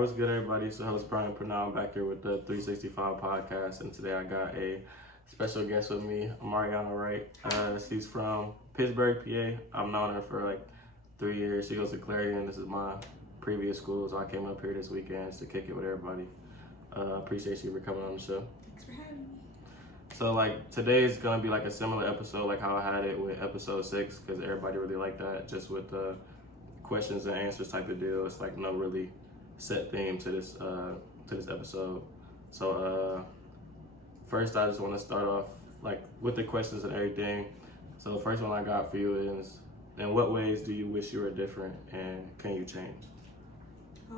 what's good, everybody? It's the host, Pernell, back here with the 3Sixty5Podcast, and today I got a special guest with me, Wright. She's from Pittsburgh, PA. I've known her for like 3 years. She goes to Clarion. This is my previous school, so I came up here this weekend to kick it with everybody. Appreciate you for coming on the show. Thanks for having me. So like today is gonna be like a similar episode, like how I had it with episode 6, because everybody really liked that, just with the questions and answers type of deal. It's like no really set theme to this episode. So first I just want to start off like with the questions and everything. So the first one I got for you is, in what ways do you wish you were different, and can you change? I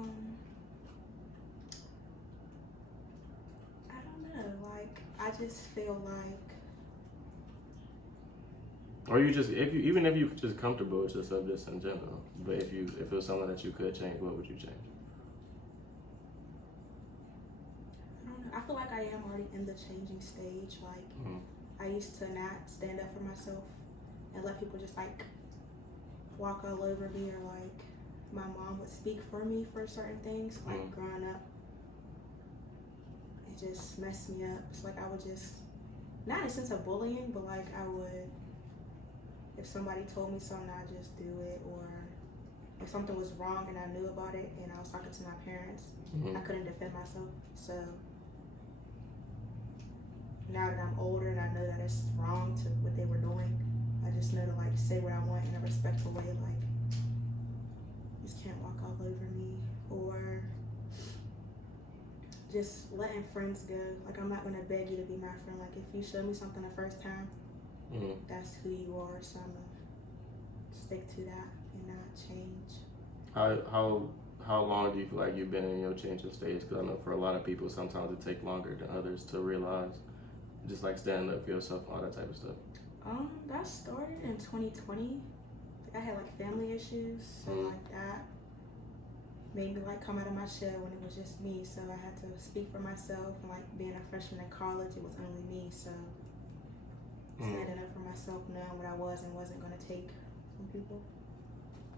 don't know. Like, I just feel like, Or you just, even if you're just comfortable with yourself just in general, but if it was something that you could change, what would you change? I don't know. I feel like I am already in the changing stage. Like, I used to not stand up for myself and let people just like walk all over me, or like my mom would speak for me for certain things. Like growing up, it just messed me up. It's like I would just, not in a sense of bullying, but like I would, if somebody told me something, I'd just do it. Or if something was wrong and I knew about it and I was talking to my parents, I couldn't defend myself. So now that I'm older and I know that it's wrong to what they were doing, I just know to like say what I want in a respectful way. Like, you just can't walk all over me. Or just letting friends go. Like, I'm not gonna beg you to be my friend. Like, if you show me something the first time, that's who you are. So I'm gonna stick to that and not change. How long do you feel like you've been in your changing stage? Because I know for a lot of people, sometimes it takes longer than others to realize, just like standing up for yourself, all that type of stuff. That started in 2020. Like, I had like family issues, so like that made me like come out of my shell when it was just me. So I had to speak for myself, and like being a freshman in college, it was only me. So standing up for myself, knowing what I was and wasn't going to take from people.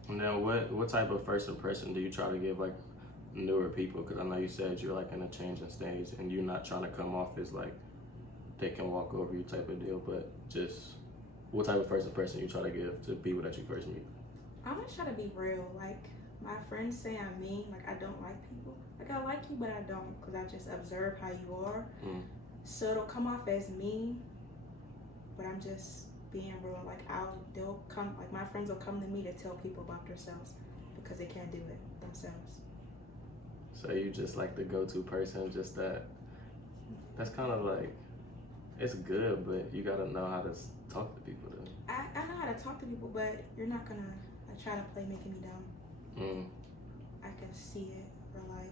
And then what type of first impression do you try to give like newer people? Because I know you said you're like in a changing stage and you're not trying to come off as like they can walk over you type of deal, but just what type of first impression you try to give to people that you first meet? I'm going to try to be real. Like, my friends say I'm mean. Like, I don't like people. Like, I like you, but I don't, because I just observe how you are. So it'll come off as mean, but I'm just being real. Like, my friends will come to me to tell people about themselves because they can't do it themselves. So you just like the go-to person, just that's kind of like, it's good, but you gotta know how to talk to people though. I know how to talk to people, but you're not gonna like try to play making me dumb. I can see it, or like,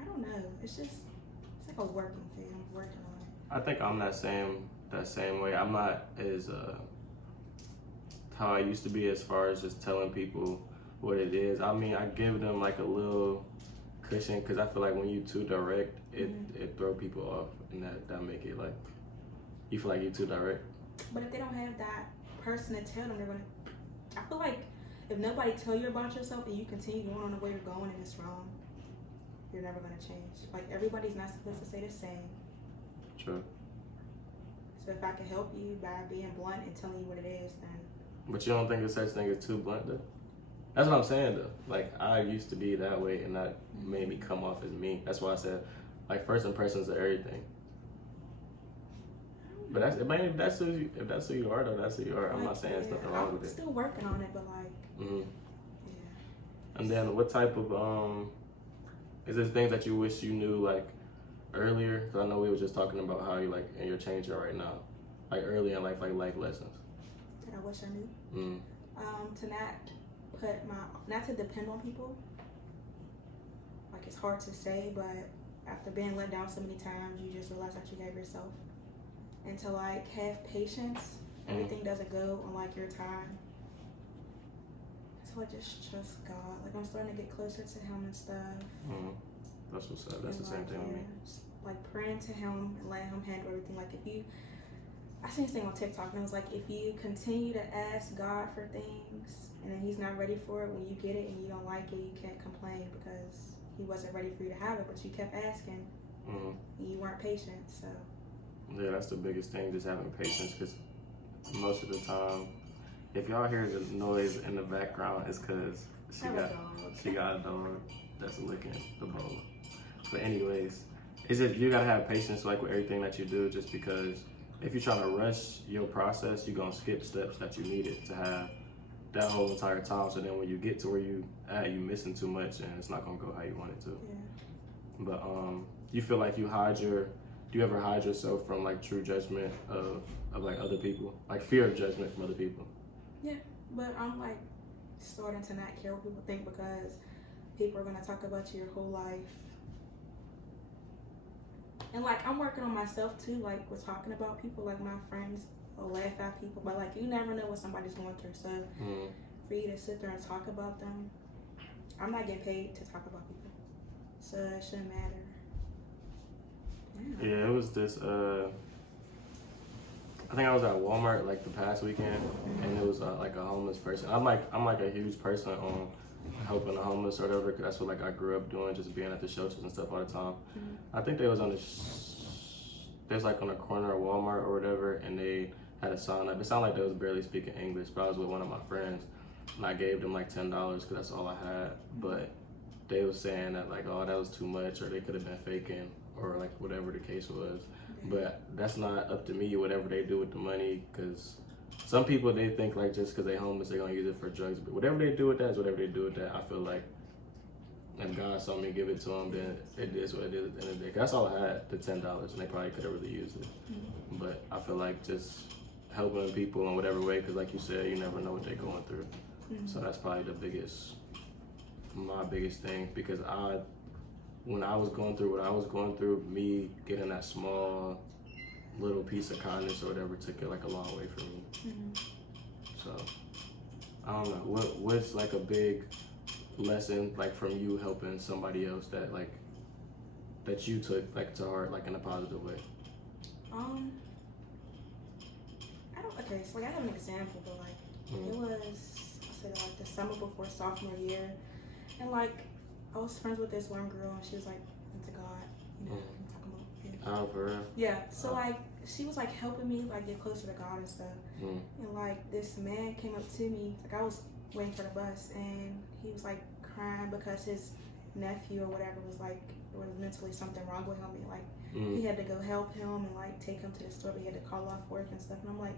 I don't know. It's like a working thing. I'm working on it. I think I'm that same way. I'm not as how I used to be as far as just telling people what it is. I mean, I give them like a little cushion, because I feel like when you too direct, it throw people off, and that make it like you feel like you're too direct. But if they don't have that person to tell them, I feel like if nobody tell you about yourself and you continue going on the way you're going and it's wrong, you're never gonna change. Like, everybody's not supposed to say the same. True. So if I can help you by being blunt and telling you what it is, then. But you don't think there's such thing as too blunt though? That's what I'm saying though. Like, I used to be that way, and that made me come off as me. That's why I said, like, first impressions are everything. But if that's who you are though, that's who you are. I'm not saying there's nothing wrong with it. I'm still working on it, but like, yeah. And then what type of is there things that you wish you knew like earlier? Because I know we were just talking about how you like and you're changing right now, like early in life, like life lessons. That I wish I knew. To not to depend on people. Like, it's hard to say, but after being let down so many times, you just realize that you gave yourself. And to like have patience. Everything doesn't go on like your time. So I just trust God. Like, I'm starting to get closer to Him and stuff. That's what's up. That's the same thing with me. Like, praying to Him and letting Him handle everything. Like, I seen this thing on TikTok, and it was like, if you continue to ask God for things and then He's not ready for it, when you get it and you don't like it, you can't complain, because he wasn't ready for you to have it, but you kept asking, and you weren't patient. So yeah, that's the biggest thing, just having patience. Because most of the time, if y'all hear the noise in the background, it's because she got a dog that's licking the bowl. But anyways, it's just you gotta have patience like with everything that you do, just because if you're trying to rush your process, you're gonna skip steps that you needed to have that whole entire time. So then when you get to where you at, you missing too much, and it's not gonna go how you want it to. yeah. But you feel like do you ever hide yourself from like true judgment of like other people, like fear of judgment from other people? Yeah, but I'm like starting to not care what people think, because people are gonna talk about you your whole life. And like I'm working on myself too, like with talking about people, like my friends will laugh at people, but like you never know what somebody's going through. So for you to sit there and talk about them, I'm not getting paid to talk about people, so it shouldn't matter. Yeah, it was this I think I was at Walmart like the past weekend, and it was like a homeless person. I'm like a huge person on helping the homeless or whatever, because that's what like I grew up doing, just being at the shelters and stuff all the time. I think they was on there's like on a corner of Walmart or whatever, and they had a sign up. It sounded like they was barely speaking English, but I was with one of my friends, and I gave them like $10 because that's all I had. But they was saying that like, oh, that was too much, or they could have been faking, or like whatever the case was. But that's not up to me, whatever they do with the money, because some people, they think like just because they homeless, they're going to use it for drugs. But whatever they do with that is whatever they do with that. I feel like if God saw me give it to them, then it is what it is at the end of the day. That's all I had, the $10, and they probably could have really used it. But I feel like just helping people in whatever way, because like you said, you never know what they're going through. So that's probably my biggest thing, because when I was going through what I was going through, me getting that small little piece of kindness or whatever took it like a long way for me. So I don't know, what's like a big lesson like from you helping somebody else that like that you took like to heart, like in a positive way? Okay, so like I have an example, but like it was, I said like the summer before sophomore year, and like I was friends with this one girl, and she was like into God, you know what I'm talking about. Oh, for real? Yeah, so like she was like helping me like get closer to God and stuff. And like this man came up to me, like I was waiting for the bus, and he was like crying because his nephew or whatever was like, there was mentally something wrong with him, and like he had to go help him and like take him to the store, but he had to call off work and stuff. And I'm like,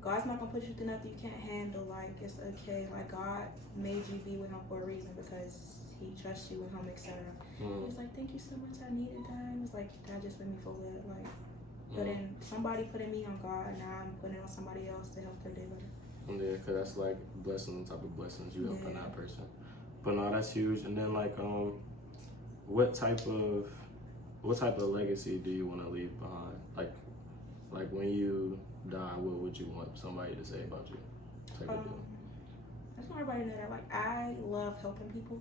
God's not gonna put you through nothing you can't handle. Like, it's okay. Like, God made you be with him for a reason, because he trusts you with him, etc. He was like, thank you so much, I needed that. It was like, that just made me feel good. Like, putting somebody putting me on God, and now I'm putting it on somebody else to help their day better. Yeah, because that's like blessings on top of blessings, you helping that person. But no, that's huge. And then like what type of legacy do you want to leave behind? Like when you die, what would you want somebody to say about you? I just want everybody to know that like I love helping people.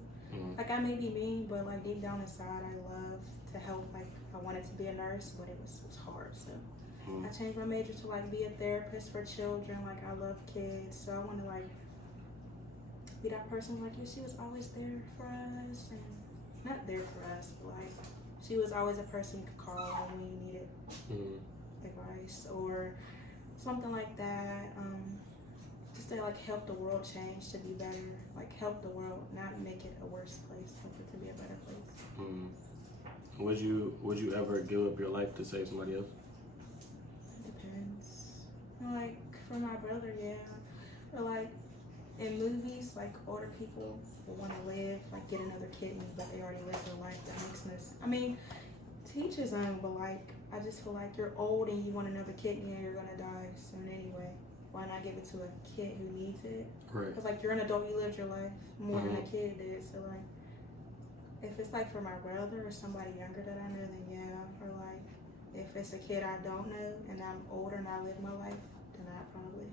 Like I may be mean, but like deep down inside I love to help. Like I wanted to be a nurse, but it was hard, so I changed my major to like be a therapist for children. Like I love kids, so I want to like be that person like you. She was always there for us, and not there for us, but like she was always a person you could call on when you needed advice or something like that. Just to like help the world change to be better. Like help the world, not make it a worse place, help it to be a better place. Would you ever give up your life to save somebody else? It depends. Like for my brother, yeah. Or like in movies, like older people will want to live, like get another kidney, but they already lived their life. That makes sense. I mean, to each his own, but like I just feel like you're old and you want another kidney and you're gonna die soon anyway. Why not give it to a kid who needs it? Right. Because like you're an adult, you lived your life more than a kid did. So like, if it's like for my brother or somebody younger that I know, then yeah. Or like, if it's a kid I don't know and I'm older and I live my life, then I probably.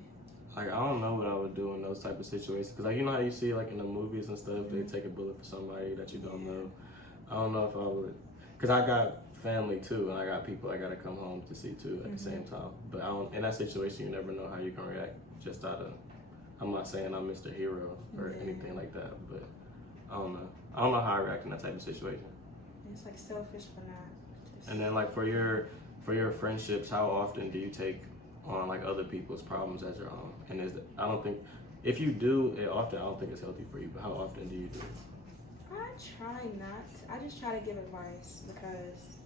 Like I don't know what I would do in those type of situations. Cause like you know how you see like in the movies and stuff, they take a bullet for somebody that you don't know. I don't know if I would, cause I got family too, and I got people I gotta come home to see too at the same time. But I don't, in that situation, you never know how you can react. Just out of, I'm not saying I'm Mr. Hero or anything like that, but I don't know. I don't know how I react in that type of situation. It's like selfish, but not. And then like for your friendships, how often do you take on like other people's problems as your own? And I don't think if you do it often, I don't think it's healthy for you. But how often do you do it? I try not. I just try to give advice because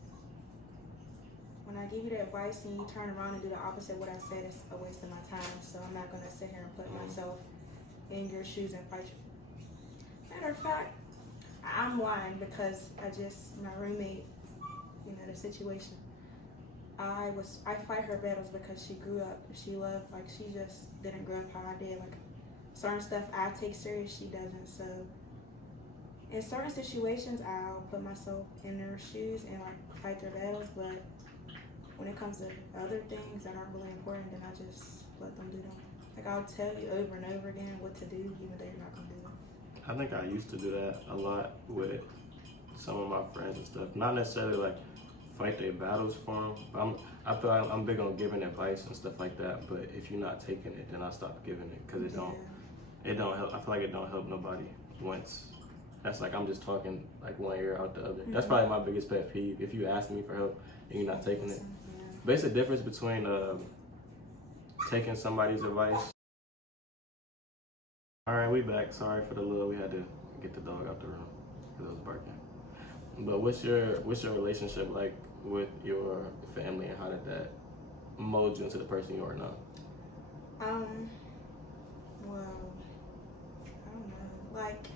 when I give you the advice and you turn around and do the opposite of what I said, it's a waste of my time. So I'm not gonna sit here and put myself in your shoes and fight you. Matter of fact, I'm lying because my roommate, the situation. I fight her battles because she grew up. She just didn't grow up how I did. Like certain stuff I take serious, she doesn't. So in certain situations, I'll put myself in their shoes and like fight their battles. But when it comes to other things that aren't really important, then I just let them do them. Like I'll tell you over and over again what to do, even though you're not gonna do it. I think I used to do that a lot with some of my friends and stuff. Not necessarily like fight their battles for them, but I feel like I'm big on giving advice and stuff like that. But if you're not taking it, then I stop giving it because it don't help. I feel like it don't help nobody once. That's like I'm just talking like one ear out the other. Mm-hmm. That's probably my biggest pet peeve. If you ask me for help and you're not taking it, but it's a difference between taking somebody's advice. All right, we back. Sorry for the little. We had to get the dog out the room because it was barking. But what's your relationship like with your family, and how did that mold you into the person you are now? Well, I don't know. Like,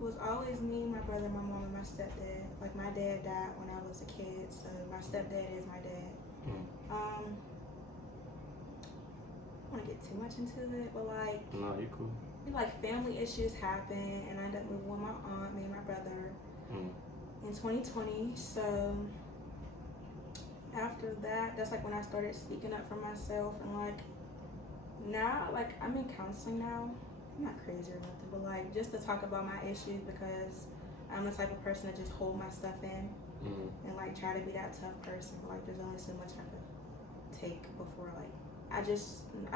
it was always me, my brother, my mom, and my stepdad. Like, my dad died when I was a kid, so my stepdad is my dad. I don't want to get too much into it, but like, no, you're cool. Like family issues happen, and I ended up moving with my aunt, me and my brother, in 2020. So after that, that's like when I started speaking up for myself, and like now, like I'm in counseling now. I'm not crazy or nothing, but like just to talk about my issues because I'm the type of person to just hold my stuff in and like try to be that tough person. Like there's only so much I could take before like I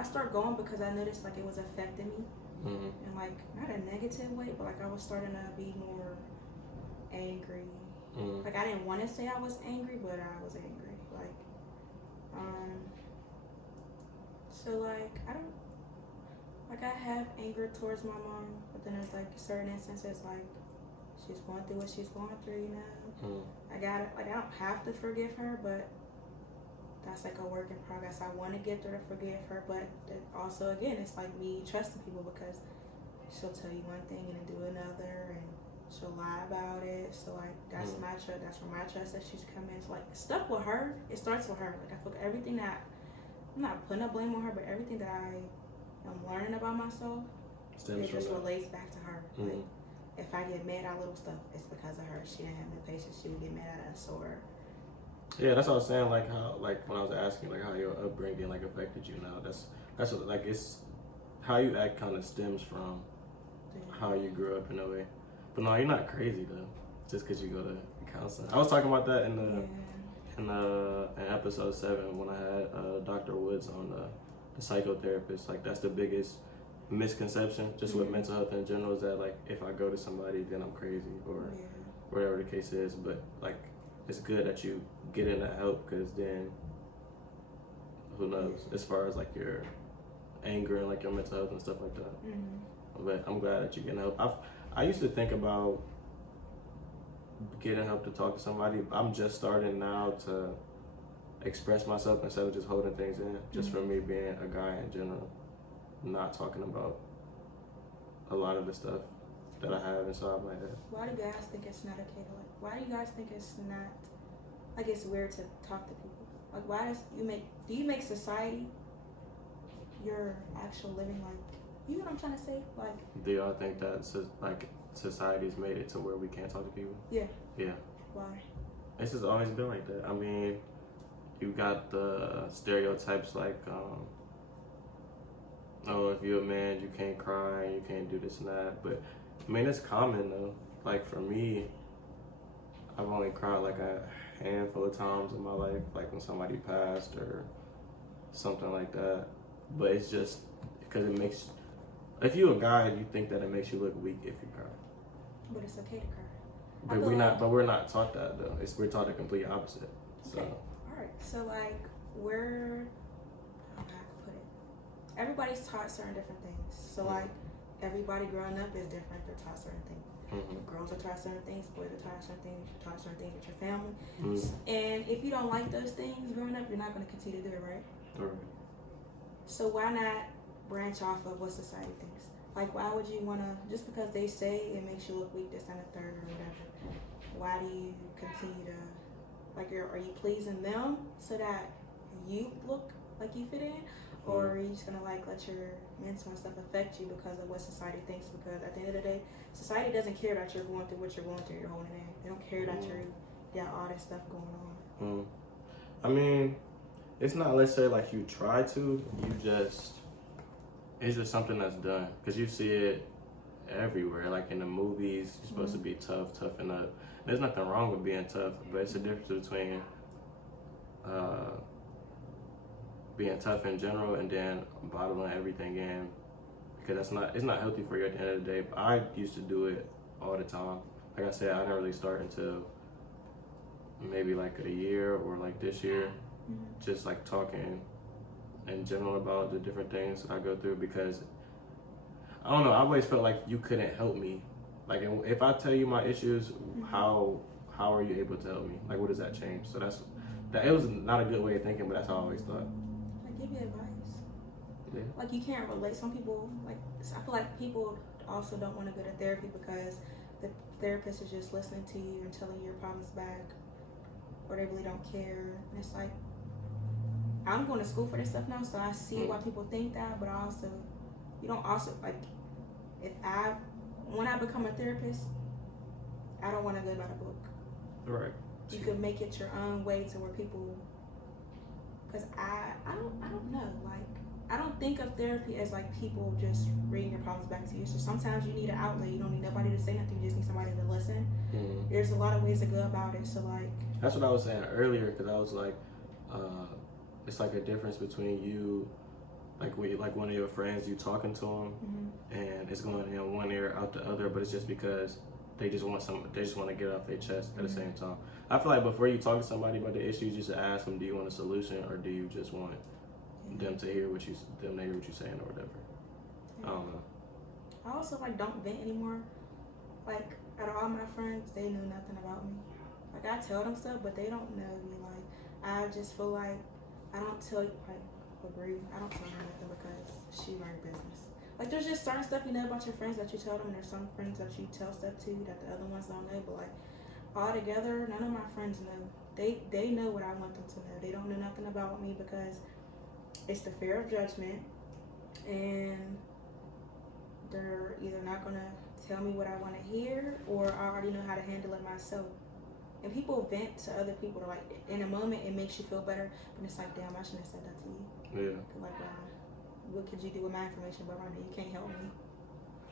started going because I noticed like it was affecting me in like not a negative way, but like I was starting to be more angry. Like I didn't want to say I was angry, but I was angry. Like so like I have anger towards my mom, but then there's like certain instances like she's going through what she's going through, I don't have to forgive her, but that's like a work in progress. I want to get her to forgive her, but also again, it's like me trusting people because she'll tell you one thing and then do another, and she'll lie about it. So like that's my trust. That's where my trust that she's coming. So like stuff with her, it starts with her. Like I feel like everything that I'm not putting a blame on her, but everything that I am learning about myself, it just relates back to her. Like if I get mad at little stuff, it's because of her. She didn't have the patience. She would get mad at us or. Yeah, that's what I was saying. Like how, like when I was asking, like how your upbringing like affected you now. That's what, like it's how you act kind of stems from how you grew up in a way. But no, you're not crazy though. Just because you go to counseling. I was talking about that in episode 7 when I had Dr. Woods on the psychotherapist. Like that's the biggest misconception just with mental health in general is that like if I go to somebody then I'm crazy or whatever the case is. But like it's good that you get in that help because then who knows as far as like your anger and like your mental health and stuff like that. But I'm glad that you get help. I used to think about getting help to talk to somebody. I'm just starting now to express myself instead of just holding things in, just for me being a guy in general, not talking about a lot of the stuff that I have inside my head. Why do you guys think it's not okay to like? Why do you guys think it's not? Like it's weird to talk to people. Like why do you make society your actual living like? You know what I'm trying to say? Like. Do y'all think that like society's made it to where we can't talk to people? Yeah. Yeah. Why? It's just always been like that. I mean, you got the stereotypes like, oh, if you're a man, you can't cry, you can't do this and that. But I mean, it's common though. Like for me, I've only cried like a handful of times in my life, like when somebody passed or something like that. But it's just because it makes, if you're a guy, you think that it makes you look weak if you cry. But it's okay to cry. But we're not taught that though. We're taught the complete opposite. So. Okay. All right. So like how can I put it? Everybody's taught certain different things. So like everybody growing up is different. They're taught certain things. Girls are taught certain things. Boys are taught certain things. You're taught certain things with your family. And if you don't like those things growing up, you're not going to continue to do it, right? Right. So why not branch off of what society thinks? Like, why would you want to, just because they say it makes you look weak, this and the third or whatever, why do you continue to, like, are you pleasing them so that you look like you fit in? Or are you just going to, like, let your mental and stuff affect you because of what society thinks? Because at the end of the day, society doesn't care that you're going through what you're going through, you're holding in. They don't care that you got all this stuff going on. I mean, it's not, let's say, like, you try to, it's just something that's done. Because you see it everywhere. Like in the movies, you're supposed to be toughen up. There's nothing wrong with being tough, but it's a difference between being tough in general and then bottling everything in. Because it's not healthy for you at the end of the day. But I used to do it all the time. Like I said, I didn't really start until maybe like a year or like this year. Just like talking in general about the different things that I go through, because I don't know, I always felt like you couldn't help me. Like if I tell you my issues, how are you able to help me? Like what does that change? So it was not a good way of thinking, but that's how I always thought. Like give you advice. Yeah. Like you can't relate. Some people, like I feel like people also don't want to go to therapy because the therapist is just listening to you and telling you your problems back, or they really don't care. And it's like, I'm going to school for this stuff now, so I see why people think that, but you don't also, like, when I become a therapist, I don't want to go by the book. Right. You could make it your own way to where people, because I don't know, like, I don't think of therapy as, like, people just reading your problems back to you. So sometimes you need an outlet. You don't need nobody to say nothing. You just need somebody to listen. There's a lot of ways to go about it, so, like. That's what I was saying earlier, because I was like, it's like a difference between you, like one of your friends, you talking to them, and it's going in one ear out the other, but it's just because they just want to get it off their chest at the same time. I feel like before you talk to somebody about the issue, you just ask them, do you want a solution, or do you just want them to hear what you're saying or whatever? I don't know. I also don't vent anymore. Like out of all my friends, they knew nothing about me. Like I tell them stuff, but they don't know me. Like I just feel like I don't tell you, I don't tell her nothing because she learned business. Like, there's just certain stuff you know about your friends that you tell them, and there's some friends that you tell stuff to that the other ones don't know, but, like, all together, none of my friends know. They know what I want them to know. They don't know nothing about me because it's the fear of judgment, and they're either not going to tell me what I want to hear, or I already know how to handle it myself. And people vent to other people. They're like, in a moment, it makes you feel better. But it's like, damn, I shouldn't have said that to you. Yeah. Like, what could you do with my information? But right now, you can't help me.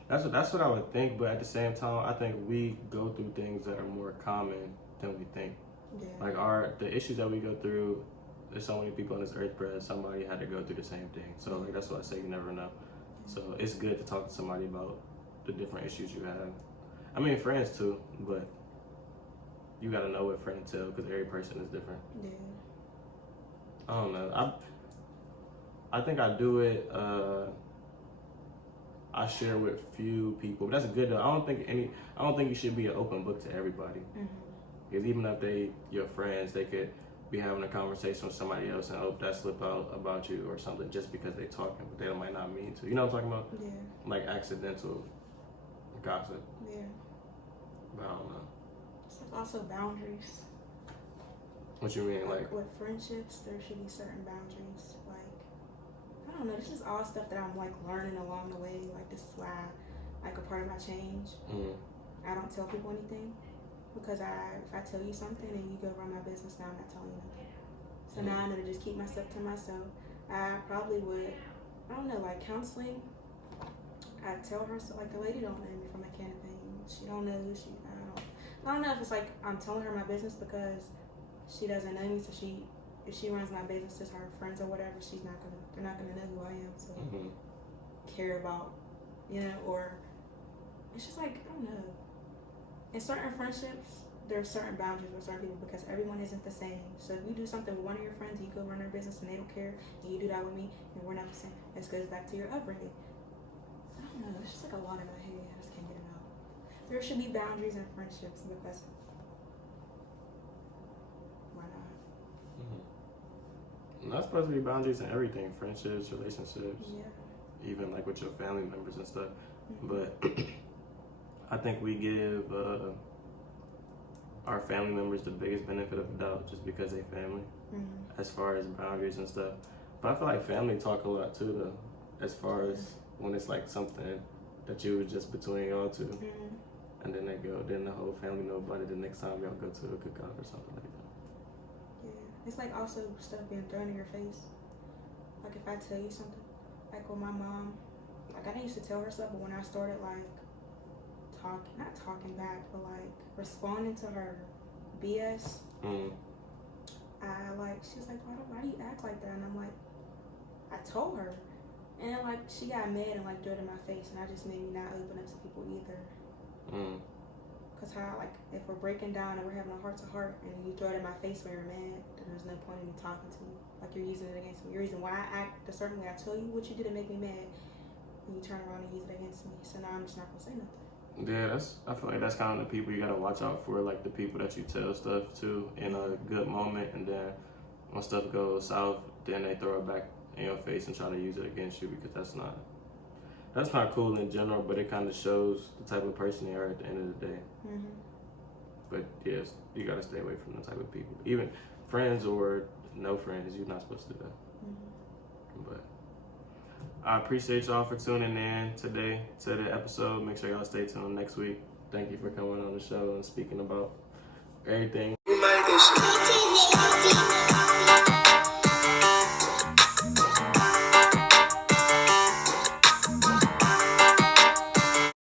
That's what I would think. But at the same time, I think we go through things that are more common than we think. Yeah. Like the issues that we go through, there's so many people on this earth, bro. Somebody had to go through the same thing. So like that's why I say you never know. So it's good to talk to somebody about the different issues you have. I mean, friends too, but you gotta know what friend to tell because every person is different. Yeah. I don't know. I think I do it. I share with few people. But that's good though. I don't think you should be an open book to everybody. Because even if they your friends, they could be having a conversation with somebody else and hope that slip out about you or something just because they talking, but they might not mean to. You know what I'm talking about? Yeah. Like accidental gossip. Yeah. But I don't know. Also boundaries. What you mean, like with friendships, there should be certain boundaries. Like I don't know, this is all stuff that I'm like learning along the way. Like this is why, like a part of my change, I don't tell people anything because if I tell you something and you go run my business, now I'm not telling you nothing. So now I know to just keep my stuff to myself. I probably would, I don't know, like counseling. I tell her so like the lady don't know me from a can of pain. She don't know who she. I don't know if it's like I'm telling her my business because she doesn't know me, so if she runs my business as her friends or whatever, they're not gonna know who I am, so care about, or it's just like I don't know. in certain friendships, there are certain boundaries with certain people because everyone isn't the same. So if you do something with one of your friends, you go run their business and they don't care, and you do that with me, and we're not the same. This goes back to your upbringing. I don't know. It's just like a lot in my head. I just can't get it out. There should be boundaries in friendships because why not? Mm-hmm. Not supposed to be boundaries in everything, friendships, relationships, even like with your family members and stuff. But I think we give our family members the biggest benefit of the doubt just because they family, as far as boundaries and stuff. But I feel like family talk a lot too, though, as far as when it's like something that you was just between y'all two, and then then the whole family know about it the next time y'all go to a cookout or something like that. Yeah, it's like also stuff being thrown in your face. Like if I tell you something, like with my mom, like I didn't used to tell her stuff, but when I started like not talking back, but like responding to her BS, she was like, why do you act like that? And I'm like, I told her, and then like she got mad and like threw it in my face, and that just made me not open up to people either. Cause how like if we're breaking down and we're having a heart to heart, and you throw it in my face when you're mad, then there's no point in me talking to you. Like you're using it against me. You're using why I act a certain way. I tell you what you did to make me mad, and you turn around and use it against me. So now I'm just not gonna say nothing. Yeah, I feel like that's kind of the people you gotta watch out for, like the people that you tell stuff to in a good moment, and then when stuff goes south, then they throw it back in your face and try to use it against you, because that's not cool in general, but it kind of shows the type of person you are at the end of the day. But yes, you gotta stay away from the type of people, even friends or no friends. You're not supposed to do that. But I appreciate y'all for tuning in today to the episode. Make sure y'all stay tuned next week. Thank you for coming on the show and speaking about everything.